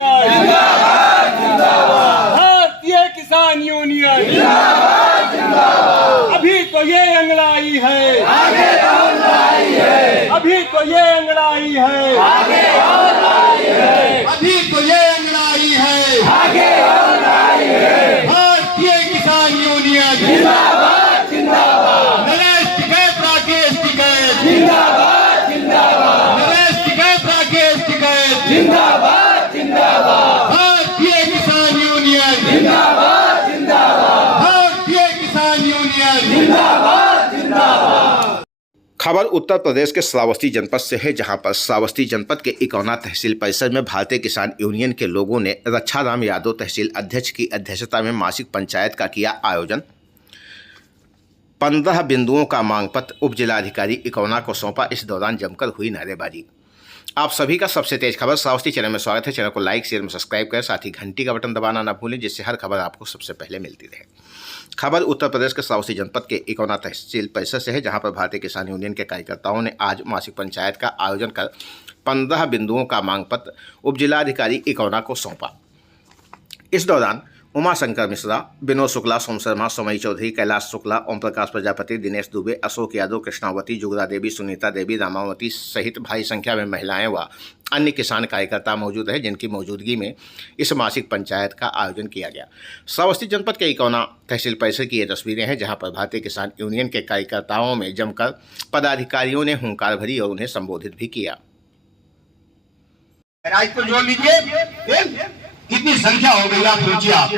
जिंदाबाद जिंदाबाद। भारतीय किसान यूनियन जिंदाबाद जिंदाबाद। अभी तो ये अंगड़ाई है, आगे और लड़ाई है। अभी तो ये अंगड़ाई है, आगे और लड़ाई है। अभी तो ये अंगड़ाई है, आगे और लड़ाई है। भारतीय किसान यूनियन जिंदाबाद जिंदाबाद। नरेश टिकैत, राकेश टिकैत जिंदाबाद जिंदाबाद। नरेश टिकैत, राकेश टिकैत जिंदाबाद जिंदाबाद। भारतीय किसान यूनियन जिंदाबाद जिंदाबाद। भारतीय किसान यूनियन जिंदाबाद जिंदाबाद। खबर उत्तर प्रदेश के श्रावस्ती जनपद से है, जहां पर श्रावस्ती जनपद के इकौना तहसील परिसर में भारतीय किसान यूनियन के लोगों ने रक्षाराम यादव तहसील अध्यक्ष की अध्यक्षता में मासिक पंचायत का किया आयोजन। 15 बिंदुओं का मांग पत्र उप जिलाधिकारी इकौना को सौंपा। इस दौरान जमकर हुई नारेबाजी। आप सभी का सबसे तेज खबर श्रावस्ती चैनल में स्वागत है। चैनल को लाइक शेयर में सब्सक्राइब करें, साथ ही घंटी का बटन दबाना न भूलें, जिससे हर खबर आपको सबसे पहले मिलती रहे। खबर उत्तर प्रदेश के श्रावस्ती जनपद के इकौना तहसील परिसर से है, जहां पर भारतीय किसान यूनियन के कार्यकर्ताओं ने आज मासिक पंचायत का आयोजन कर 15 बिंदुओं का मांग पत्र उप जिलाधिकारी इकौना को सौंपा। इस दौरान उमाशंकर मिश्रा, विनोद शुक्ला, सोम शर्मा, सोमई चौधरी, कैलाश शुक्ला, ओम प्रकाश प्रजापति, दिनेश दुबे, अशोक यादव, कृष्णावती, जुगरा देवी, सुनीता देवी, रामावती सहित भारी संख्या में महिलाएं व अन्य किसान कार्यकर्ता मौजूद रहे, जिनकी मौजूदगी में इस मासिक पंचायत का आयोजन किया गया। श्रावस्ती जनपद के इकौना तहसील परिसर की ये तस्वीरें हैं, जहां पर भारतीय किसान यूनियन के कार्यकर्ताओं में जमकर पदाधिकारियों ने हुंकार भरी और उन्हें संबोधित भी किया। जोड़ लीजिए, कितनी संख्या हो गई आप सोचिए। आप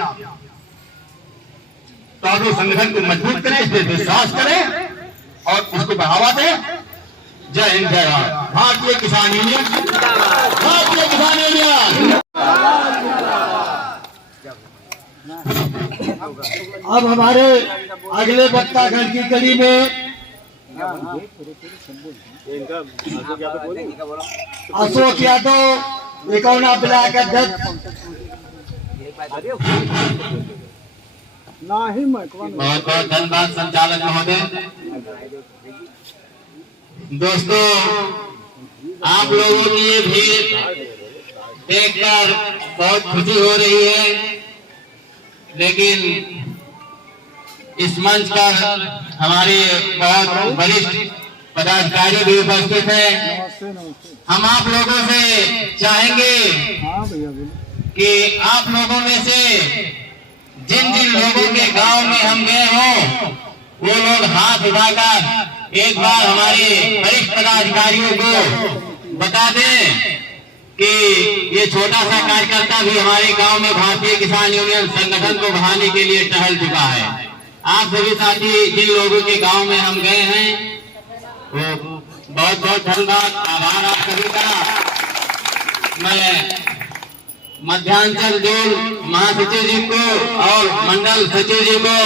तो संगठन को मजबूत करें, इस पर विश्वास करें और उसको बढ़ावा दें। जय हिंद, जय भारत। भारतीय किसान यूनियन, भारतीय किसान यूनियन। अब हमारे अगले वक्ता गण की कड़ी में अशोक यादव, इकौना ब्लॉक अध्यक्ष। बहुत बहुत धन्यवाद संचालक महोदय। दोस्तों, आप लोगों की ये भीड़ देखकर बहुत खुशी हो रही है, लेकिन इस मंच पर हमारे बहुत वरिष्ठ पदाधिकारी भी उपस्थित हैं। हम आप लोगों से चाहेंगे कि आप लोगों में से जिन जिन लोगों के गांव में हम गए हों, वो लोग हाथ उठाकर एक बार हमारे वरिष्ठ पदाधिकारियों को बता दें कि ये छोटा सा कार्यकर्ता भी हमारे गांव में भारतीय किसान यूनियन संगठन को बढ़ाने के लिए टहल चुका है। आप सभी साथी जिन लोगों के गांव में हम गए हैं, वो बहुत बहुत धन्यवाद, आभार आप सभी का। मैं मध्यांचल जोन महासचिव जी को और मंडल सचिव जी को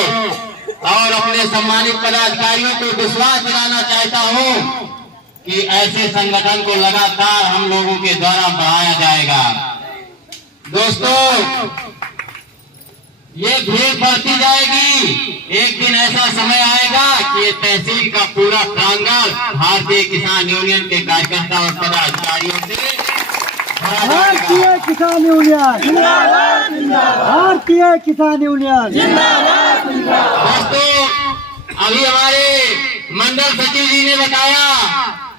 और अपने सम्मानित पदाधिकारियों को विश्वास दिलाना चाहता हूं कि ऐसे संगठन को लगातार हम लोगों के द्वारा बढ़ाया जाएगा। दोस्तों, ये भीड़ बढ़ती जाएगी। एक दिन ऐसा समय आएगा कि तहसील का पूरा प्रांगण भारतीय किसान यूनियन के कार्यकर्ता और पदाधिकारियों से भारतीय किसान यूनियन जिंदाबाद जिंदाबाद। भारतीय किसान यूनियन जिंदाबाद जिंदाबाद। दोस्तों, अभी हमारे मंडल सचिव जी ने बताया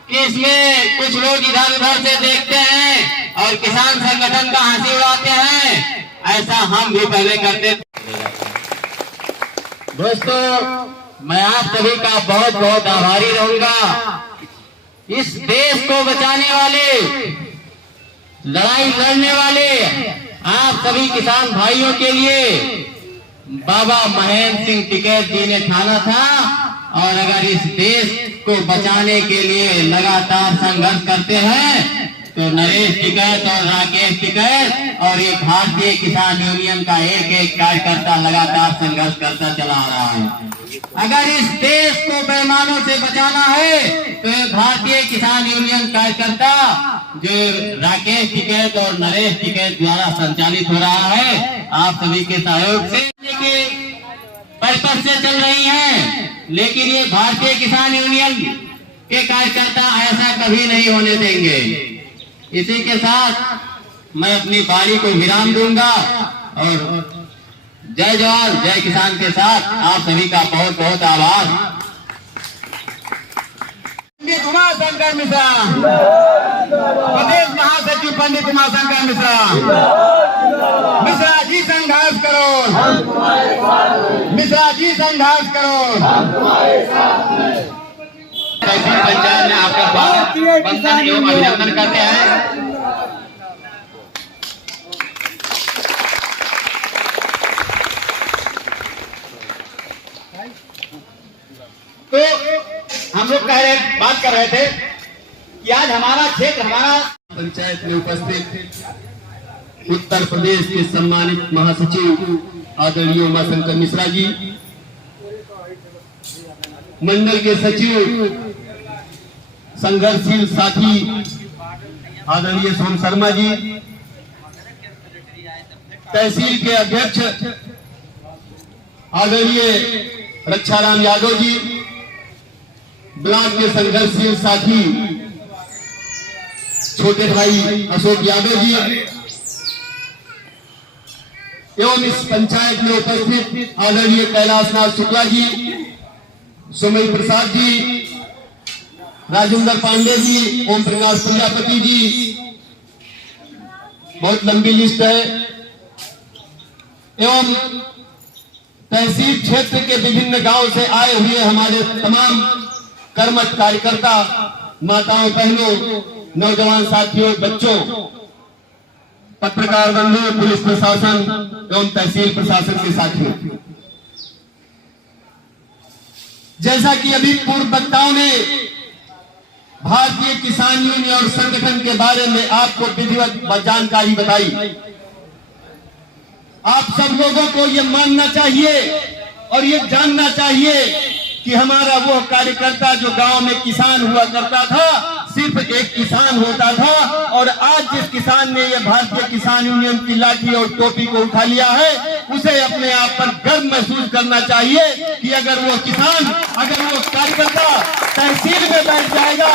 कि इसमें कुछ लोग इधर उधर से देखते हैं और किसान संगठन का हंसी उड़ाते हैं। ऐसा हम भी पहले करते थे। दोस्तों, मैं आप सभी का बहुत बहुत आभारी रहूंगा। इस देश को बचाने वाले, लड़ाई लड़ने वाले आप सभी किसान भाइयों के लिए बाबा महेंद्र सिंह टिकैत जी ने ठाना था, और अगर इस देश को बचाने के लिए लगातार संघर्ष करते हैं तो नरेश टिकैत और राकेश टिकैत और ये भारतीय किसान यूनियन का एक एक कार्यकर्ता लगातार संघर्ष करता चला आ रहा है। अगर इस देश को बेईमानों से बचाना है तो ये भारतीय किसान यूनियन कार्यकर्ता जो राकेश टिकैत और नरेश टिकैत द्वारा संचालित हो रहा है, आप सभी के सहयोग से पर्पस से चल रही हैं, लेकिन ये भारतीय किसान यूनियन के कार्यकर्ता ऐसा कभी नहीं होने देंगे। इसी के साथ मैं अपनी बारी को विराम दूंगा और जय जवान जय किसान के साथ आप सभी का बहुत बहुत आभार। पंडित उमाशंकर मिश्रा, प्रदेश महासचिव पंडित उमाशंकर मिश्रा, मिश्रा जी संघर्ष करो, मिश्रा जी संघर्ष करो। पंचायत में आपका स्वागत वंदन एवं अभिनंदन करते हैं। तो हम लोग बात कर रहे थे कि आज हमारा क्षेत्र, हमारा पंचायत में उपस्थित उत्तर प्रदेश के सम्मानित महासचिव आदरणीय उमाशंकर मिश्रा जी, मंडल के सचिव संघर्षशील साथी आदरणीय सोम शर्मा जी, तहसील के अध्यक्ष आदरणीय रक्षाराम यादव जी, ब्लॉक के संघर्षशील साथी छोटे भाई अशोक यादव जी एवं इस पंचायत में उपस्थित आदरणीय कैलाशनाथ शुक्ला जी, सुमिल प्रसाद जी, राजेंद्र पांडे जी, ओम प्रकाश प्रजापति जी, बहुत लंबी लिस्ट है, एवं तहसील क्षेत्र के विभिन्न गांव से आए हुए हमारे तमाम कर्मठ कार्यकर्ता, माताओं, बहनों, नौजवान साथियों, बच्चों, पत्रकार बंधु, पुलिस प्रशासन एवं तहसील प्रशासन के साथियों, जैसा कि अभी पूर्व वक्ताओं ने भारतीय किसान यूनियन और संगठन के बारे में आपको विधिवत जानकारी बताई, आप सब लोगों को ये मानना चाहिए और ये जानना चाहिए कि हमारा वो कार्यकर्ता जो गांव में किसान हुआ करता था, सिर्फ एक किसान होता था, और आज जिस किसान ने ये भारतीय किसान यूनियन की लाठी और टोपी को उठा लिया है, उसे अपने आप पर गर्व महसूस करना चाहिए कि अगर वो किसान, अगर वो कार्यकर्ता तहसील में बैठ जाएगा,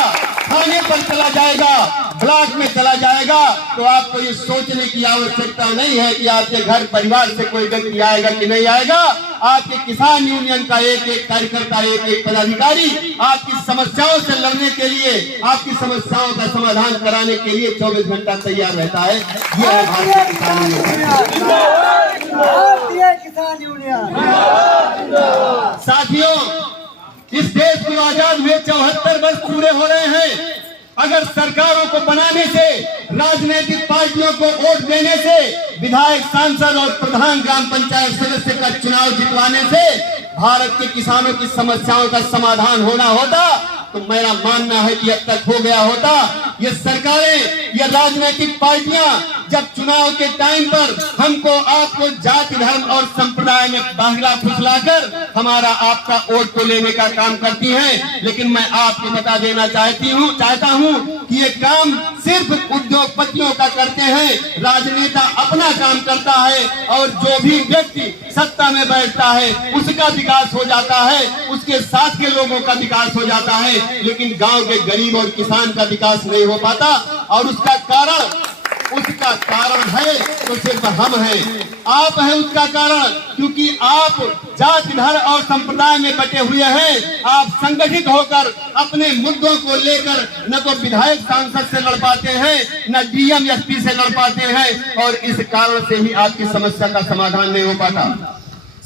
थाने पर चला जाएगा, ब्लॉक में चला जाएगा, तो आपको ये सोचने की आवश्यकता नहीं है कि आपके घर परिवार से कोई व्यक्ति आएगा कि नहीं आएगा। आपके किसान यूनियन का एक एक कार्यकर्ता, एक एक पदाधिकारी आपकी समस्याओं से लड़ने के लिए, आपकी समस्याओं का समाधान कराने के लिए 24 घंटा तैयार रहता है। ये है भारतीय किसान यूनियन। साथियों, इस देश को आजाद हुए 74 वर्ष पूरे हो रहे हैं। अगर सरकारों को बनाने से, राजनीतिक पार्टियों को वोट देने से, विधायक, सांसद और प्रधान ग्राम पंचायत सदस्य का चुनाव जितवाने से भारत के किसानों की समस्याओं का समाधान होना होता, तो मेरा मानना है कि अब तक हो गया होता। ये सरकारें, ये राजनीतिक पार्टियां जब चुनाव के टाइम पर हमको, आपको जाति, धर्म और संप्रदाय में बांगला फुसलाकर हमारा, आपका वोट को लेने का काम करती हैं। लेकिन मैं आपको बता देना चाहता हूं कि ये काम सिर्फ उद्योगपतियों का करते हैं। राजनेता अपना काम करता है और जो भी व्यक्ति सत्ता में बैठता है उसका विकास हो जाता है, उसके साथ के लोगों का विकास हो जाता है, लेकिन गांव के गरीब और किसान का विकास नहीं हो पाता। और उसका कारण है तो सिर्फ हम हैं, आप हैं उसका कारण, क्योंकि आप जाति, धर्म और संप्रदाय में बटे हुए हैं। आप संगठित होकर अपने मुद्दों को लेकर न तो विधायक, सांसद से लड़ पाते हैं, न डीएम, एसपी से लड़ पाते हैं, और इस कारण से ही आपकी समस्या का समाधान नहीं हो पाता।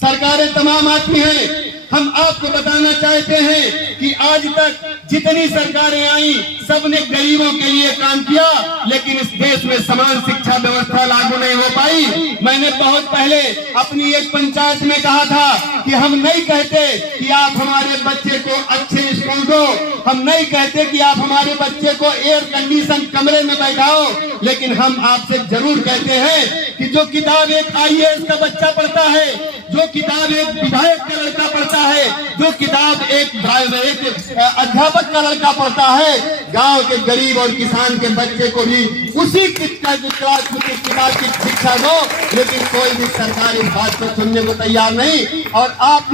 सरकारें तमाम आती हैं। हम आपको बताना चाहते हैं कि आज तक जितनी सरकारें आई, सबने गरीबों के लिए काम किया, लेकिन इस देश में समान शिक्षा व्यवस्था लागू नहीं हो पाई। मैंने बहुत पहले अपनी एक पंचायत में कहा था कि हम नहीं कहते कि आप हमारे बच्चे को अच्छे स्कूल दो, हम नहीं कहते कि आप हमारे बच्चे को एयर कंडीशन कमरे में बैठाओ, लेकिन हम आपसे जरूर कहते हैं कि जो किताब एक IAS का बच्चा पढ़ता है, जो किताब एक विधायक का लड़का पढ़ता है, जो किताब एक अध्यापक का लड़का पढ़ता है, गांव के गरीब और किसान के बच्चे को भी उसी किताब की शिक्षा परीक्षा दो, लेकिन कोई भी सरकार इस बात को सुनने को तैयार नहीं। और आप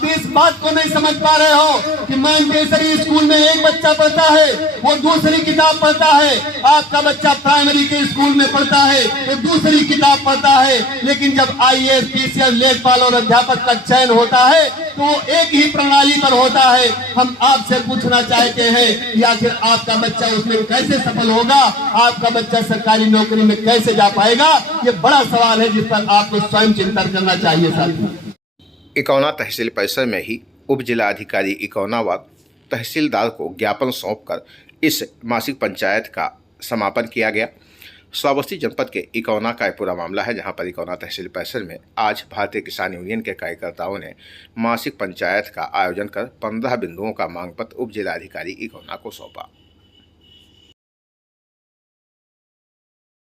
भी इस बात को नहीं समझ पा रहे हो कि मानकेसरी स्कूल में एक बच्चा पढ़ता है, वो दूसरी किताब पढ़ता है। आपका बच्चा प्राइमरी के स्कूल में पढ़ता है, वो दूसरी किताब पढ़ता है। लेकिन जब IAS, PCS, लेखपाल और अध्यापक का चयन होता है तो वो एक ही प्रणाली पर होता है। हम आपसे पूछना चाहते हैं कि आखिर आपका बच्चा उसमें कैसे सफल होगा, आपका बच्चा सरकारी नौकरी में कैसे जा पाएगा? ये बड़ा सवाल है जिस पर आपको स्वयं चिंतन करना चाहिए साथियों। इकौना तहसील परिसर में ही उप जिलाधिकारी इकौना व तहसीलदार को ज्ञापन सौंपकर इस मासिक पंचायत का समापन किया गया। श्रावस्ती जनपद के इकौना का पूरा मामला है, जहां पर इकौना तहसील परिसर में आज भारतीय किसान यूनियन के कार्यकर्ताओं ने मासिक पंचायत का आयोजन कर 15 बिंदुओं का मांग पत्र उप जिलाधिकारी इकौना को सौंपा।